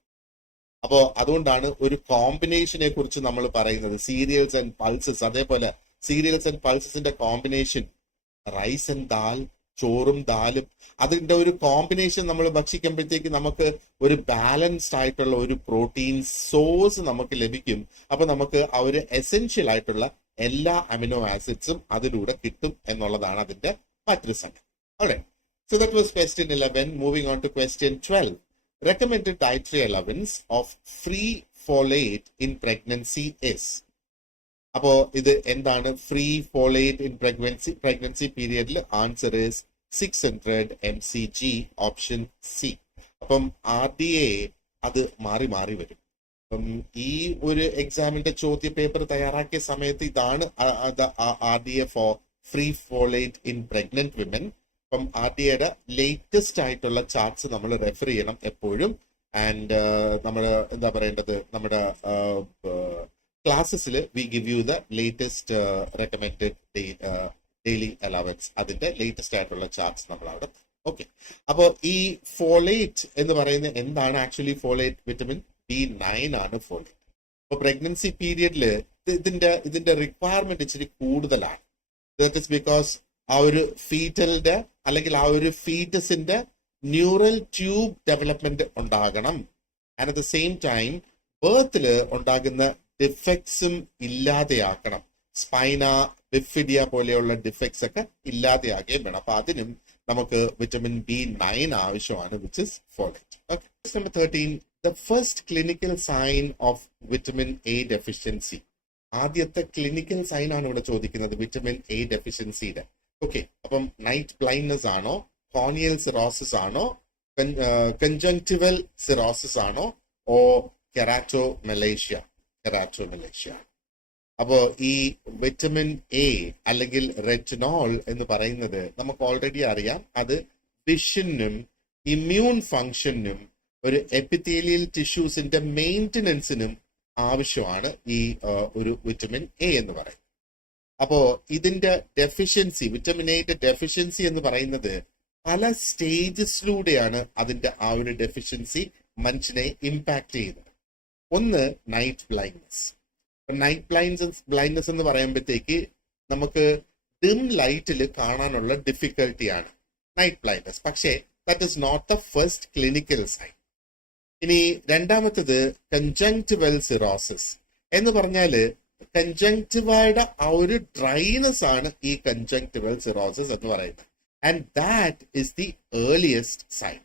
അപ്പോ അതുകൊണ്ടാണ് ഒരു കോമ്പിനേഷനെ കുറിച്ച് നമ്മൾ പറയുന്നത്, സീരിയൽസ് ആൻഡ് പൾസസ്. അതേപോലെ സീരിയൽസ് ആൻഡ് പൾസസിന്റെ കോമ്പിനേഷൻ റൈസ് ആൻഡ് ദാൽ, ചോറും ദാലും, അതിന്റെ ഒരു കോമ്പിനേഷൻ നമ്മൾ ഭക്ഷിക്കുമ്പോഴത്തേക്ക് നമുക്ക് ഒരു ബാലൻസ്ഡ് ആയിട്ടുള്ള ഒരു പ്രോട്ടീൻ സോഴ്സ് നമുക്ക് ലഭിക്കും. അപ്പൊ നമുക്ക് ആ ഒരു എസെൻഷ്യൽ ആയിട്ടുള്ള എല്ലാ അമിനോ ആസിഡ്സും അതിലൂടെ കിട്ടും എന്നുള്ളതാണ് അതിന്റെ മറ്റൊരു സംഗതി. Alright, so that was question 11. Moving on to question 12. Recommended dietary allowance of free folate in pregnancy is. അപ്പോ ഇത് എന്താണ് ഫ്രീ ഫോളേറ്റ് ഇൻ പ്രഗ്നൻസി പീരിയഡിൽ? Answer is 600 mcg, option C. അപ്പം RDA അത് മാറി മാറി വരും. അപ്പം ഈ ഒരു എക്സാമിന്റെ ചോദ്യ പേപ്പർ തയ്യാറാക്കിയ സമയത്ത് ഇതാണ് RDA for free folate in pregnant women. അപ്പം RDAയുടെ ലേറ്റസ്റ്റ് ആയിട്ടുള്ള ചാർട്ട്സ് നമ്മൾ റെഫർ ചെയ്യണം എപ്പോഴും. ആൻഡ് നമ്മൾ എന്താ പറയേണ്ടത്, നമ്മുടെ ക്ലാസ്സസിൽ we give you the latest recommended daily allowance, അതിന്റെ ലേറ്റസ്റ്റ് ആയിട്ടുള്ള ചാർട്ട്സ് നമ്മൾ അവിടെ. ഓക്കെ, അപ്പോ ഈ ഫോളേറ്റ് എന്ന് പറയുന്നത് എന്താണ്? ആക്ച്വലി ഫോളേറ്റ് വിറ്റമിൻ B9 ആണ് ഫോളേറ്റ്. അപ്പൊ പ്രഗ്നൻസി പീരിയഡിൽ ഇതിന്റെ റിക്വയർമെന്റ് ഇച്ചിരി കൂടുതലാണ്. ദാറ്റ് ഇസ് ബിക്കോസ് ആ ഒരു ഫീറ്റലിന്റെ അല്ലെങ്കിൽ ആ ഒരു ഫീറ്റസിന്റെ ന്യൂറൽ ട്യൂബ് ഡെവലപ്മെന്റ് ഉണ്ടാകണം. And at the same time ബേർത്തില് ഉണ്ടാകുന്ന ഡിഫക്ട്സും ഇല്ലാതെയാക്കണം. സ്പൈന ബിഫിഡിയ പോലെയുള്ള ഡിഫക്ട്സ് ഒക്കെ ഇല്ലാതെയാകുകയും വേണം. അപ്പൊ അതിനും നമുക്ക് വിറ്റമിൻ B9 ആവശ്യമാണ്, which is folate. Okay, number 13. The first clinical sign of vitamin A deficiency. ആദ്യത്തെ ക്ലിനിക്കൽ സൈൻ ആണ് ഇവിടെ ചോദിക്കുന്നത് വിറ്റമിൻ എ ഡെഫിഷ്യൻസിയുടെ. ഓക്കെ, അപ്പം നൈറ്റ് ബ്ലൈൻഡ്നെസ് ആണോ, കോർണിയൽ സിറോസിസ് ആണോ, കൺജങ്ക്റ്റിവൽ സിറോസിസ് ആണോ, ഓ കെരാറ്റോമെലേഷ്യ? അപ്പോ ഈ വിറ്റമിൻ എ അല്ലെങ്കിൽ റെറ്റിനോൾ എന്ന് പറയുന്നത് നമുക്ക് ഓൾറെഡി അറിയാം, അത് വിഷനും ഇമ്മ്യൂൺ ഫങ്ഷനും ഒരു എപ്പിത്തീലിയൽ ടിഷ്യൂസിന്റെ മെയിൻ്റനൻസിനും ആവശ്യമാണ് ഈ ഒരു വിറ്റമിൻ എ എന്ന് പറയുന്നത്. അപ്പോ ഇതിന്റെ ഡെഫിഷ്യൻസി, വിറ്റമിൻ എയുടെ ഡെഫിഷ്യൻസി എന്ന് പറയുന്നത് പല സ്റ്റേജസിലൂടെയാണ് അതിന്റെ ആ ഒരു ഡെഫിഷ്യൻസി മനുഷ്യനെ ഇമ്പാക്ട് ചെയ്യുന്നത്. ഒന്ന് നൈറ്റ് ബ്ലൈൻഡ്നെസ്. നൈറ്റ് ബ്ലൈൻഡ്നെസ് എന്ന് പറയുമ്പോഴത്തേക്ക് നമുക്ക് ഡിം ലൈറ്റിൽ കാണാനുള്ള ഡിഫിക്കൽട്ടിയാണ് നൈറ്റ് ബ്ലൈൻഡ്നെസ്. പക്ഷേ that is not the first clinical sign. ഇനി രണ്ടാമത്തത് കൺജങ്ക്റ്റിവൽ സിറോസിസ് എന്ന് പറഞ്ഞാല് കൺജങ്ക്റ്റിവയുടെ ആ ഒരു ഡ്രൈനെസ് ആണ് ഈ കൺജങ്ക്റ്റിവൽ സിറോസിസ് എന്ന് പറയുന്നത്. And that is the earliest sign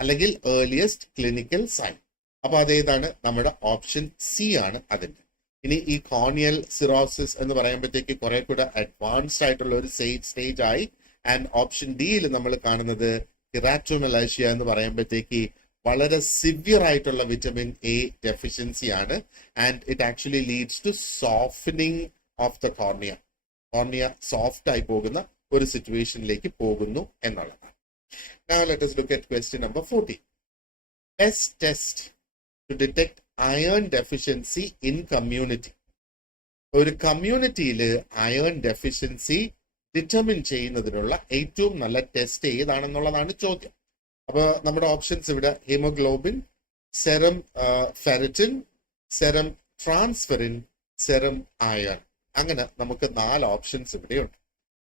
അല്ലെങ്കിൽ ഏർലിയസ്റ്റ് ക്ലിനിക്കൽ സൈൻ. അപ്പൊ അതേതാണ്? നമ്മുടെ ഓപ്ഷൻ സി ആണ് അതിന്റെ. ഇനി ഈ കോർണിയൽ സിറോസിസ് എന്ന് പറയുമ്പോഴത്തേക്ക് കുറെ കൂടെ അഡ്വാൻസ്ഡ് ആയിട്ടുള്ള ഒരു സ്റ്റേജ് ആയി. ആൻഡ് ഓപ്ഷൻ ഡിയിൽ നമ്മൾ കാണുന്നത് കെരാറ്റോമെലേഷ്യ എന്ന് പറയുമ്പോഴത്തേക്ക് വളരെ സിവിയർ ആയിട്ടുള്ള വിറ്റമിൻ എ ഡെഫിഷ്യൻസി ആണ്. And it actually leads to softening of the cornea. Cornea soft ആയി പോകുന്ന ഒരു സിറ്റുവേഷനിലേക്ക് പോകുന്നു എന്നുള്ളതാണ്. Now let us look at question number 14. Best test to detect iron deficiency in community. ഒരു കമ്മ്യൂണിറ്റിയിൽ അയൺ ഡെഫിഷ്യൻസി ഡിറ്റർമിൻ ചെയ്യുന്നതിനുള്ള ഏറ്റവും നല്ല ടെസ്റ്റ് ഏതാണെന്നുള്ളതാണ് ചോദ്യം. അപ്പോൾ നമ്മുടെ ഓപ്ഷൻസ് ഇവിടെ haemoglobin, serum ferritin, serum transferrin, serum iron. അങ്ങനെ നമുക്ക് 4 ഓപ്ഷൻസ് ഇവിടെയുണ്ട്.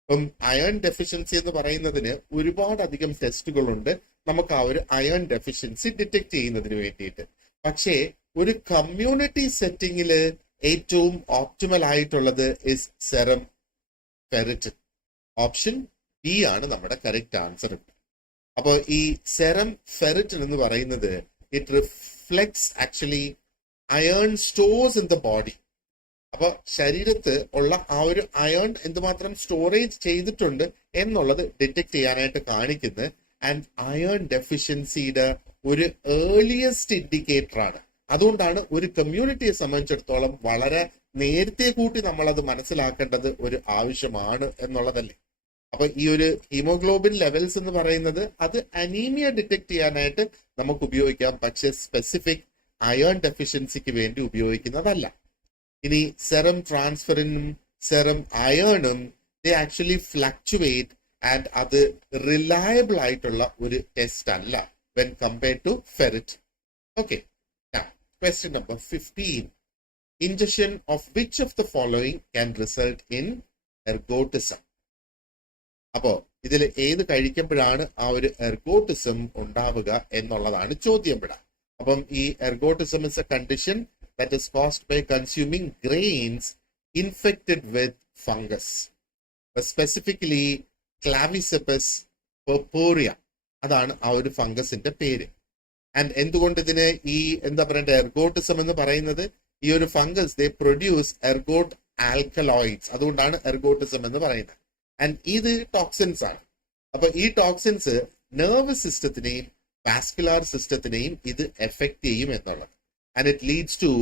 അപ്പം അയൺ ഡെഫിഷ്യൻസി എന്ന് പറയുന്നതിന് ഒരുപാട് അധികം ടെസ്റ്റുകളുണ്ട് നമുക്ക് ആ ഒരു അയൺ ഡെഫിഷ്യൻസി ഡിറ്റക്ട് ചെയ്യുന്നതിന് വേണ്ടിയിട്ട്. പക്ഷേ ഒരു കമ്മ്യൂണിറ്റി സെറ്റിംഗിൽ ഏറ്റവും ഓപ്റ്റിമൽ ആയിട്ടുള്ളത് is serum ferritin. Option B ആണ് നമ്മുടെ കറക്റ്റ് ആൻസർ. അപ്പോൾ ഈ സെറം ഫെറിറ്റിൻ എന്ന് പറയുന്നത് it reflects actually iron stores in the body. അപ്പൊ ശരീരത്ത് ഉള്ള ആ ഒരു അയൺ എന്തുമാത്രം സ്റ്റോറേജ് ചെയ്തിട്ടുണ്ട് എന്നുള്ളത് ഡിറ്റക്ട് ചെയ്യാനായിട്ട് കാണിക്കുന്നത്. ആൻഡ് അയൺ ഡെഫിഷ്യൻസിയുടെ ഒരു ഏർലിയസ്റ്റ് ഇൻഡിക്കേറ്റർ ആണ്. അതുകൊണ്ടാണ് ഒരു കമ്മ്യൂണിറ്റിയെ സംബന്ധിച്ചിടത്തോളം വളരെ നേരത്തെ കൂട്ടി നമ്മൾ അത് മനസ്സിലാക്കേണ്ടത് ഒരു ആവശ്യമാണ് എന്നുള്ളതല്ലേ. അപ്പൊ ഈ ഒരു ഹീമോഗ്ലോബിൻ ലെവൽസ് എന്ന് പറയുന്നത് അത് അനീമിയ ഡിറ്റക്ട് ചെയ്യാനായിട്ട് നമുക്ക് ഉപയോഗിക്കാം, പക്ഷെ സ്പെസിഫിക് അയൺ ഡെഫിഷ്യൻസിക്ക് വേണ്ടി ഉപയോഗിക്കുന്നതല്ല. ഇനി സെറം ട്രാൻസ്ഫെറിനും സെറം അയണും ദേ ആക്ച്വലി ഫ്ലക്ച്വേറ്റ് ആൻഡ് അത് റിലയബിൾ ആയിട്ടുള്ള ഒരു ടെസ്റ്റ് അല്ല when compared to ferritin. Okay, question number 15. Ingestion of which of the following can result in ergotism? അപ്പോ ഇതിൽ ഏത് കഴിക്കുമ്പോഴാണ് ആ ഒരു എർഗോട്ടിസം ഉണ്ടാവുക എന്നുള്ളതാണ് ചോദ്യം ഇവിടെ. അപ്പം ഈ ergotism is A condition that is caused by consuming grains infected with fungus, specifically Claviceps purpurea. അതാണ് ആ ഒരു ഫംഗസിന്റെ പേര്. ആൻഡ് എന്തുകൊണ്ട് ഇതിന് ഈ എന്താ പറയണ്ടേ എർഗോട്ടിസം എന്ന് പറയുന്നത്, ഈ ഒരു fungus they produce ergot alkaloids, അതുകൊണ്ടാണ് എർഗോട്ടിസം എന്ന് പറയുന്നത്. ആൻഡ് ഇത് ടോക്സിൻസ് ആണ്. അപ്പൊ ഈ ടോക്സിൻസ് നെർവസ് സിസ്റ്റത്തിനെയും വാസ്കുലാർ സിസ്റ്റത്തിനെയും ഇത് എഫക്ട് ചെയ്യും എന്നുള്ളത്. And it leads to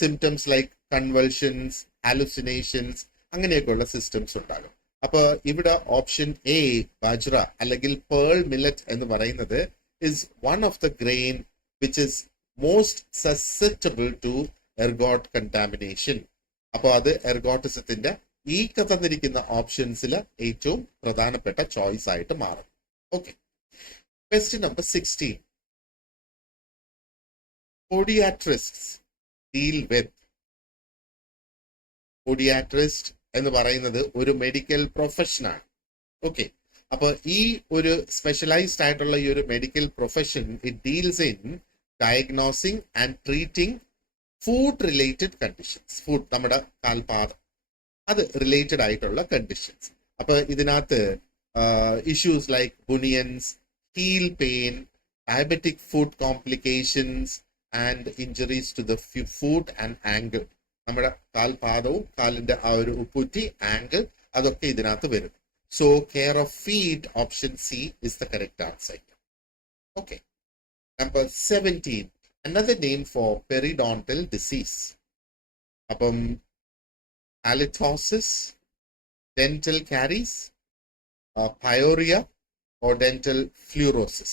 symptoms like convulsions, hallucinations, അങ്ങനെയൊക്കെയുള്ള സിസ്റ്റംസ് ഉണ്ടാകും. അപ്പൊ ഇവിടെ ഓപ്ഷൻ എ ബജ്ര അല്ലെങ്കിൽ പേൾ മില്ലറ്റ് എന്ന് പറയുന്നത് is one of the grain which is most susceptible to ergot contamination. അപ്പോൾ അത് എർഗോട്ടിസത്തിന്റെ ഈ തന്നിരിക്കുന്ന ഓപ്ഷൻസിൽ ഏറ്റവും പ്രധാനപ്പെട്ട ചോയ്സ് ആയിട്ട് മാറും. Okay, question number 16. Podiatrists deal with. Podiatrist എന്ന് പറയുന്നത് ഒരു മെഡിക്കൽ പ്രൊഫഷനാണ്. ഓക്കെ, അപ്പൊ ഈ ഒരു സ്പെഷ്യലൈസ്ഡ് ആയിട്ടുള്ള ഈ ഒരു medical profession it deals in diagnosing and treating foot related conditions. Foot, നമ്മുടെ കാൽപാദം, അത് റിലേറ്റഡ് ആയിട്ടുള്ള കണ്ടീഷൻസ്. അപ്പൊ ഇതിനകത്ത് issues like bunions, heel pain, diabetic foot complications and injuries to the foot and ankle. നമ്മുടെ കാൽപാദവും കാലിന്റെ ആ ഒരു ഉപ്പുറ്റി, ആംഗിൾ, അതൊക്കെ ഇതിനകത്ത് വരും. So care of feet, option C is the correct answer. Okay. Number 17. Another name for periodontal disease. Apam halitosis, dental caries, or pyorrhea, or dental fluorosis.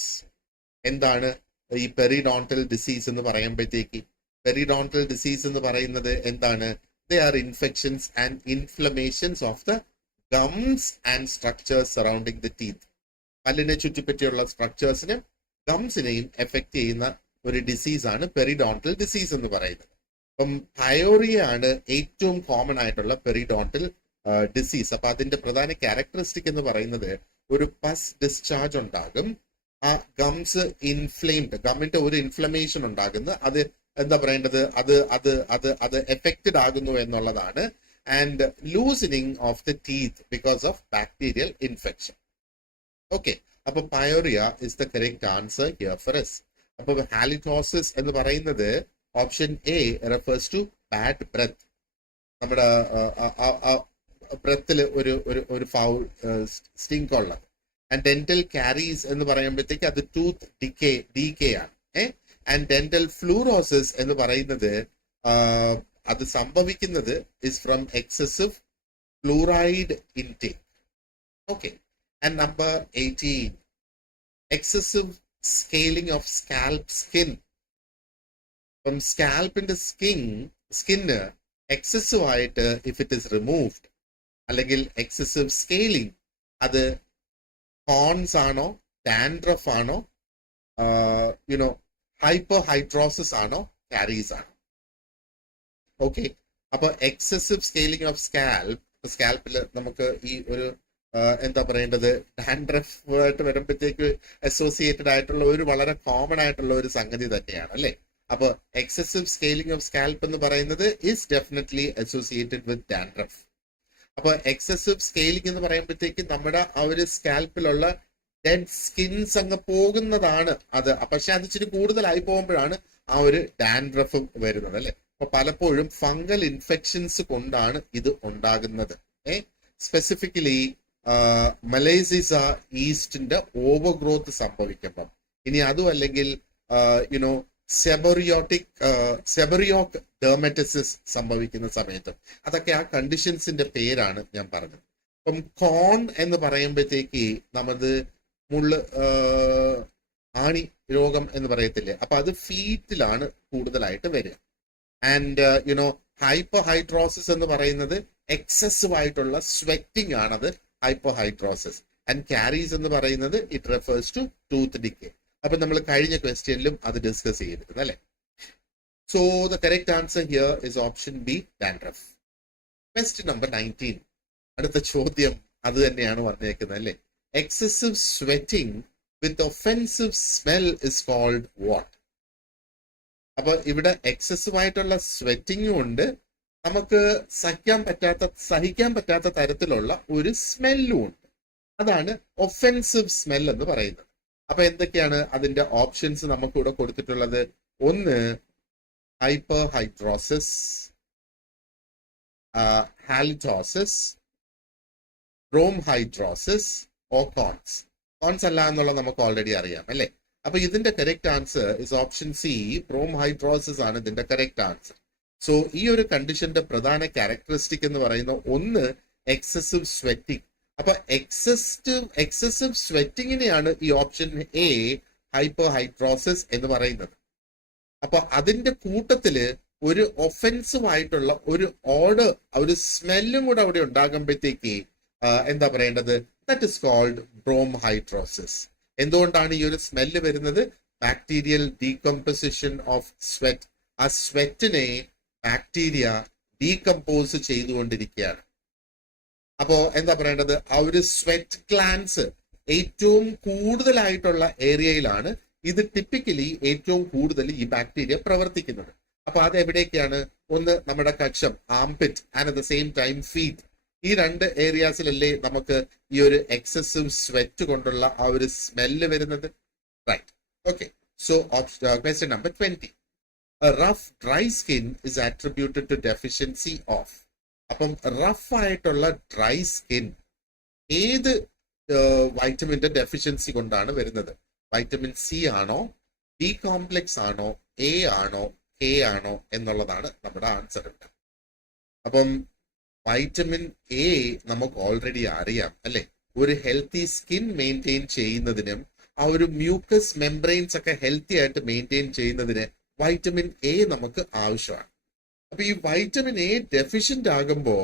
എന്താണ് ഈ പെരിഡോണ്ടൽ ഡിസീസ് എന്ന് പറയുമ്പോഴത്തേക്ക്? പെരിഡോണ്ടൽ ഡിസീസ് എന്ന് പറയുന്നത് എന്താണ്? They are infections and inflammations of the gums and structures surrounding the teeth. പല്ലിനെ ചുറ്റിപ്പറ്റിയുള്ള സ്ട്രക്ചേഴ്സിനെയും ഗംസിനെയും effect ചെയ്യുന്ന ഒരു ഡിസീസ് ആണ് പെരിഡോണ്ടൽ ഡിസീസ് എന്ന് പറയുന്നത്. അപ്പം പയോറിയ ആണ് ഏറ്റവും കോമൺ ആയിട്ടുള്ള പെരിഡോണ്ടൽ ഡിസീസ്. അപ്പൊ അതിന്റെ പ്രധാന ക്യാരക്ടറിസ്റ്റിക് എന്ന് പറയുന്നത് ഒരു പസ് ഡിസ്ചാർജ് ഉണ്ടാകും. ആ ഗംസ് ഇൻഫ്ലെയിംഡ്, ഗമ്മിന്റെ ഒരു ഇൻഫ്ലമേഷൻ ഉണ്ടാകുന്നു. അത് എന്താ പറയേണ്ടത്, അത് എഫക്റ്റഡ് ആകുന്നു എന്നുള്ളതാണ്. And loosening of the teeth because of bacterial infection. Okay, അപ്പൊ pyorrhoea is the correct answer here for us. അപ്പൊ halitosis എന്ന് പറയുന്നത് option A refers to bad breath. നമ്മുടെ ബ്രെത്തിൽ ഒരു ഫൗൾ സ്റ്റിങ്ക് ഉള്ളത്. ആൻഡ് ഡെന്റൽ കാരീസ് എന്ന് പറയുമ്പോഴത്തേക്ക് അത് ടൂത്ത് ഡിക്കേ ആണ്. ആൻഡ് ഡെന്റൽ ഫ്ലൂറോസിസ് എന്ന് പറയുന്നത് അത് സംഭവിക്കുന്നത് is from excessive fluoride intake. Okay. And number 18, excessive scaling of scalp skin. അപ്പം സ്കാൽപ്പിന്റെ സ്കിന്ന് എക്സസീവ് ആയിട്ട് ഇഫ് ഇറ്റ് ഇസ് റിമൂവ്ഡ് അല്ലെങ്കിൽ എക്സസീവ് സ്കെയിലിംഗ്, അത് കോൺസ് ആണോ, ഡാൻഡ്രഫ് ആണോ, യുനോ ഹൈപ്പോഹൈഡ്രോസിസ് ആണോ, കാരീസ് ആണോ? ഓക്കെ. അപ്പൊ എക്സസീവ് സ്കെയിലിംഗ് ഓഫ് സ്കാൽപ്പിൽ നമുക്ക് ഈ ഒരു എന്താ പറയേണ്ടത്, ഡാൻഡ്രഫ് ആയിട്ട് വരുമ്പോഴത്തേക്ക് അസോസിയേറ്റഡ് ആയിട്ടുള്ള ഒരു വളരെ കോമൺ ആയിട്ടുള്ള ഒരു സംഗതി തന്നെയാണ് അല്ലെ. അപ്പൊ എക്സസീവ് സ്കെയിലിംഗ് ഓഫ് സ്കാൽപ്പ് എന്ന് പറയുന്നത് is definitely associated with dandruff. അപ്പൊ എക്സസീവ് സ്കെയിലിംഗ് എന്ന് പറയുമ്പോഴത്തേക്ക് നമ്മുടെ ആ ഒരു സ്കാൽപ്പിലുള്ള ഡെഡ് സ്കിൻസ് അങ്ങ് പോകുന്നതാണ് അത്. പക്ഷെ അത് ഇച്ചിരി കൂടുതലായി പോകുമ്പോഴാണ് ആ ഒരു ഡാൻഡ്രഫും വരുന്നത് അല്ലെ. അപ്പൊ പലപ്പോഴും ഫംഗൽ ഇൻഫെക്ഷൻസ് കൊണ്ടാണ് ഇത് ഉണ്ടാകുന്നത്. സ്പെസിഫിക്കലി മലേസിസ ഈസ്റ്റിന്റെ ഓവർ ഗ്രോത്ത് സംഭവിക്കുമ്പം, ഇനി അതും അല്ലെങ്കിൽ യുനോ സെബറിയോക് ഡെർമറ്റസിസ് സംഭവിക്കുന്ന സമയത്തും, അതൊക്കെ ആ കണ്ടീഷൻസിന്റെ പേരാണ് ഞാൻ പറഞ്ഞത്. അപ്പം കോൺ എന്ന് പറയുമ്പോഴത്തേക്ക് നമ്മത് ആണി രോഗം എന്ന് പറയത്തില്ലേ, അപ്പൊ അത് ഫീറ്റിലാണ് കൂടുതലായിട്ട് വരിക. ആൻഡ് യുനോ ഹൈപ്പോഹൈഡ്രോസിസ് എന്ന് പറയുന്നത് എക്സസീവ് ആയിട്ടുള്ള സ്വെറ്റിംഗ് ആണത് ഹൈപ്പോഹൈഡ്രോസിസ്. ആൻഡ് കാരീസ് എന്ന് പറയുന്നത് it refers to tooth decay. അപ്പൊ നമ്മൾ കഴിഞ്ഞ ക്വസ്റ്റ്യനിലും അത് ഡിസ്കസ് ചെയ്തിരുന്നു അല്ലെ. So the correct answer here is option B, dandruff. Question number 19, അടുത്ത ചോദ്യം അത് തന്നെയാണ് പറഞ്ഞേക്കുന്നത് അല്ലെ. Excessive sweating with offensive smell is called what? അപ്പൊ ഇവിടെ എക്സസീവ് ആയിട്ടുള്ള സ്വെറ്റിംഗും ഉണ്ട്, നമുക്ക് സഹിക്കാൻ പറ്റാത്ത തരത്തിലുള്ള ഒരു സ്മെല്ലും ഉണ്ട്. അതാണ് ഒഫെൻസീവ് സ്മെൽ എന്ന് പറയുന്നത്. അപ്പൊ എന്തൊക്കെയാണ് അതിന്റെ ഓപ്ഷൻസ് നമുക്ക് ഇവിടെ കൊടുത്തിട്ടുള്ളത്? ഒന്ന് hyperhidrosis, halitosis, bromhidrosis or corns. Corns അല്ല എന്നുള്ളത് നമുക്ക് ഓൾറെഡി അറിയാം അല്ലെ. അപ്പൊ ഇതിന്റെ correct answer is option C, bromhidrosis ആണ് ഇതിന്റെ കറക്റ്റ് ആൻസർ. സോ ഈ ഒരു കണ്ടീഷന്റെ പ്രധാന ക്യാരക്ടറിസ്റ്റിക് എന്ന് പറയുന്ന ഒന്ന് എക്സസീവ് സ്വെറ്റിംഗ്. അപ്പൊ എക്സസീവ് സ്വെറ്റിങ്ങിനെയാണ് ഈ ഓപ്ഷൻ എ ഹൈപ്പോഹൈഡ്രോസിസ് എന്ന് പറയുന്നത്. അപ്പൊ അതിന്റെ കൂട്ടത്തില് ഒരു ഒഫെൻസീവ് ആയിട്ടുള്ള ഒരു ഓർഡർ, ഒരു സ്മെല്ലും കൂടെ അവിടെ ഉണ്ടാകുമ്പോഴത്തേക്ക് എന്താ പറയേണ്ടത്, ദാറ്റ് ഇസ് കോൾഡ് ബ്രോംഹൈഡ്രോസിസ്. എന്തുകൊണ്ടാണ് ഈ ഒരു സ്മെല്ല് വരുന്നത്? Bacterial decomposition of sweat. ആ സ്വെറ്റിനെ ബാക്ടീരിയ ഡീകമ്പോസ് ചെയ്തുകൊണ്ടിരിക്കുകയാണ്. അപ്പോ എന്താ പറയേണ്ടത്, ആ ഒരു സ്വെറ്റ് ഗ്ലാൻസ് ഏറ്റവും കൂടുതലായിട്ടുള്ള ഏരിയയിലാണ് ഇത് ടിപ്പിക്കലി ഏറ്റവും കൂടുതൽ ഈ ബാക്ടീരിയ പ്രവർത്തിക്കുന്നത്. അപ്പൊ അത് എവിടേക്കാണ്? ഒന്ന് നമ്മുടെ കക്ഷം, armpit, and at the same time feet. ഈ രണ്ട് ഏരിയാസിലല്ലേ നമുക്ക് ഈ ഒരു എക്സസീവ് സ്വെറ്റ് കൊണ്ടുള്ള ആ ഒരു സ്മെല്ല് വരുന്നത്. Right. Okay. So question number 20, a rough dry skin is attributed to deficiency of. അപ്പം റഫ് ആയിട്ടുള്ള ഡ്രൈ സ്കിൻ ഏത് വൈറ്റമിന്റെ ഡെഫിഷ്യൻസി കൊണ്ടാണ് വരുന്നത്? വൈറ്റമിൻ സി ആണോ, ബി കോംപ്ലെക്സ് ആണോ, എ ആണോ, കെ ആണോ എന്നുള്ളതാണ് നമ്മുടെ ആൻസർ. അപ്പം വൈറ്റമിൻ എ നമുക്ക് ഓൾറെഡി അറിയാം അല്ലെ. ഒരു ഹെൽത്തി സ്കിൻ മെയിൻറ്റെയിൻ ചെയ്യുന്നതിനും ആ ഒരു മ്യൂക്കസ് മെംബ്രെയിൻസ് ഒക്കെ ഹെൽത്തി ആയിട്ട് മെയിൻറ്റെയിൻ ചെയ്യുന്നതിന് വൈറ്റമിൻ എ നമുക്ക് ആവശ്യമാണ്. അപ്പൊ ഈ വൈറ്റമിൻ എ ഡെഫിഷ്യന്റ് ആകുമ്പോ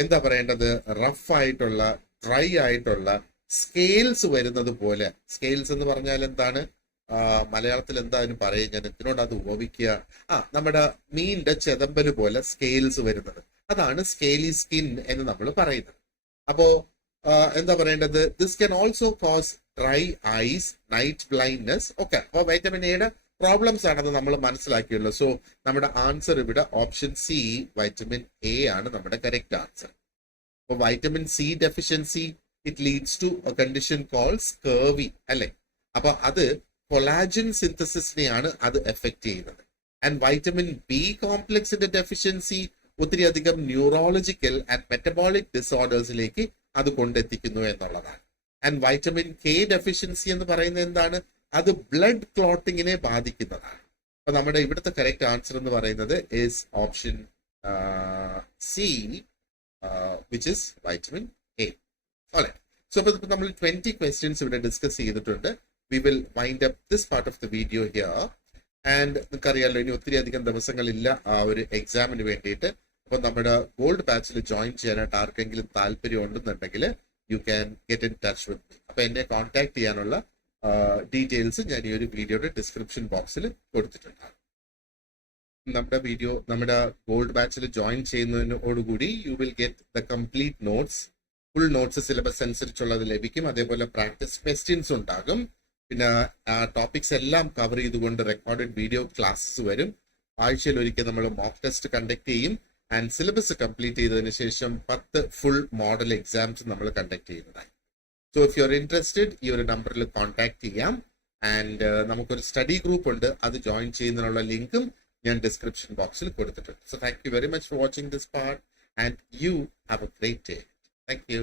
എന്താ പറയേണ്ടത്? റഫ് ആയിട്ടുള്ള ഡ്രൈ ആയിട്ടുള്ള സ്കെയിൽസ് വരുന്നത് പോലെ. സ്കെയിൽസ് എന്ന് പറഞ്ഞാൽ എന്താണ്? മലയാളത്തിൽ എന്താ അതിന് പറയും, ഞാൻ എന്തിനോട് അത് ഉപയോഗിക്കുക? നമ്മുടെ മീനിന്റെ ചെതമ്പല് പോലെ സ്കെയിൽസ് വരുന്നത്, അതാണ് സ്കെയിലി സ്കിൻ എന്ന് നമ്മൾ പറയുന്നത്. അപ്പോ എന്താ പറയേണ്ടത്? This can also cause dry eyes, night blindness ഒക്കെ. അപ്പൊ വൈറ്റമിൻ എയുടെ പ്രോബ്ലംസ് ആണെന്ന് നമ്മൾ മനസ്സിലാക്കിയുള്ളൂ. സോ നമ്മുടെ ആൻസർ ഇവിടെ ഓപ്ഷൻ സി, വൈറ്റമിൻ എ ആണ് നമ്മുടെ കറക്റ്റ് ആൻസർ. അപ്പൊ vitamin C deficiency it leads to a condition called scurvy അല്ലെ. അപ്പൊ അത് കൊളാജൻ സിന്തസിസിനെയാണ് അത് എഫക്ട് ചെയ്യുന്നത്. ആൻഡ് വൈറ്റമിൻ ബി കോംപ്ലെക്സിന്റെ ഡെഫിഷ്യൻസി ഒത്തിരി അധികം ന്യൂറോളജിക്കൽ ആൻഡ് മെറ്റബോളിക് ഡിസോർഡേഴ്സിലേക്ക് അത് കൊണ്ടെത്തിക്കുന്നു എന്നുള്ളതാണ്. ആൻഡ് വൈറ്റമിൻ കെ ഡെഫിഷ്യൻസി എന്ന് പറയുന്നത് എന്താണ്? അത് ബ്ലഡ് ക്ലോട്ടിങ്ങിനെ ബാധിക്കുന്നതാണ്. അപ്പൊ നമ്മുടെ ഇവിടുത്തെ കറക്റ്റ് ആൻസർ എന്ന് പറയുന്നത് is option C, which is vitamin A. ഓളെ, സോ അപ്പൊ നമ്മൾ 20 ക്വസ്റ്റ്യൻസ് ഇവിടെ ഡിസ്കസ് ചെയ്തിട്ടുണ്ട്. We will wind up this part of the video here. And നിങ്ങൾക്കറിയാലോ ഇനി ഒത്തിരി അധികം ദിവസങ്ങളില്ല ആ ഒരു എക്സാമിന് വേണ്ടിയിട്ട്. അപ്പൊ നമ്മുടെ ഗോൾഡ് ബാച്ചിൽ ജോയിൻ ചെയ്യാനായിട്ട് ആർക്കെങ്കിലും താല്പര്യം ഉണ്ടെന്നുണ്ടെങ്കിൽ you can get in touch with me. അപ്പൊ എന്നെ കോൺടാക്ട് ചെയ്യാനുള്ള ഡീറ്റെയിൽസ് ഞാൻ ഈ ഒരു വീഡിയോയുടെ ഡിസ്ക്രിപ്ഷൻ ബോക്സിൽ കൊടുത്തിട്ടുണ്ടാകും. നമ്മുടെ ഗോൾഡ് ബാച്ചിൽ ജോയിൻ ചെയ്യുന്നതിനോടുകൂടി you will get the complete notes. Full notes syllabus അനുസരിച്ചുള്ളത് ലഭിക്കും. അതേപോലെ പ്രാക്ടീസ് ക്വസ്റ്റ്യൻസ് ഉണ്ടാകും. പിന്നെ ടോപ്പിക്സ് എല്ലാം കവർ ചെയ്തുകൊണ്ട് റെക്കോർഡഡ് വീഡിയോ ക്ലാസ്സസ് വരും. ആഴ്ചയിൽ ഒരിക്കൽ നമ്മൾ മോക്ക് ടെസ്റ്റ് കണ്ടക്ട് ചെയ്യും. ആൻഡ് സിലബസ് കംപ്ലീറ്റ് ചെയ്തതിനു ശേഷം 10 ഫുൾ മോഡൽ എക്സാംസ് നമ്മൾ കണ്ടക്ട് ചെയ്യുന്നതായി. So if you are interested ഈ ഒരു നമ്പറിൽ കോൺടാക്ട് ചെയ്യാം. ആൻഡ് നമുക്കൊരു സ്റ്റഡി ഗ്രൂപ്പ് ഉണ്ട്, അത് ജോയിൻ ചെയ്യുന്നതിനുള്ള ലിങ്കും ഞാൻ ഡിസ്ക്രിപ്ഷൻ ബോക്സിൽ കൊടുത്തിട്ടുണ്ട്. So thank you very much for watching this part and you have A great day. Thank you.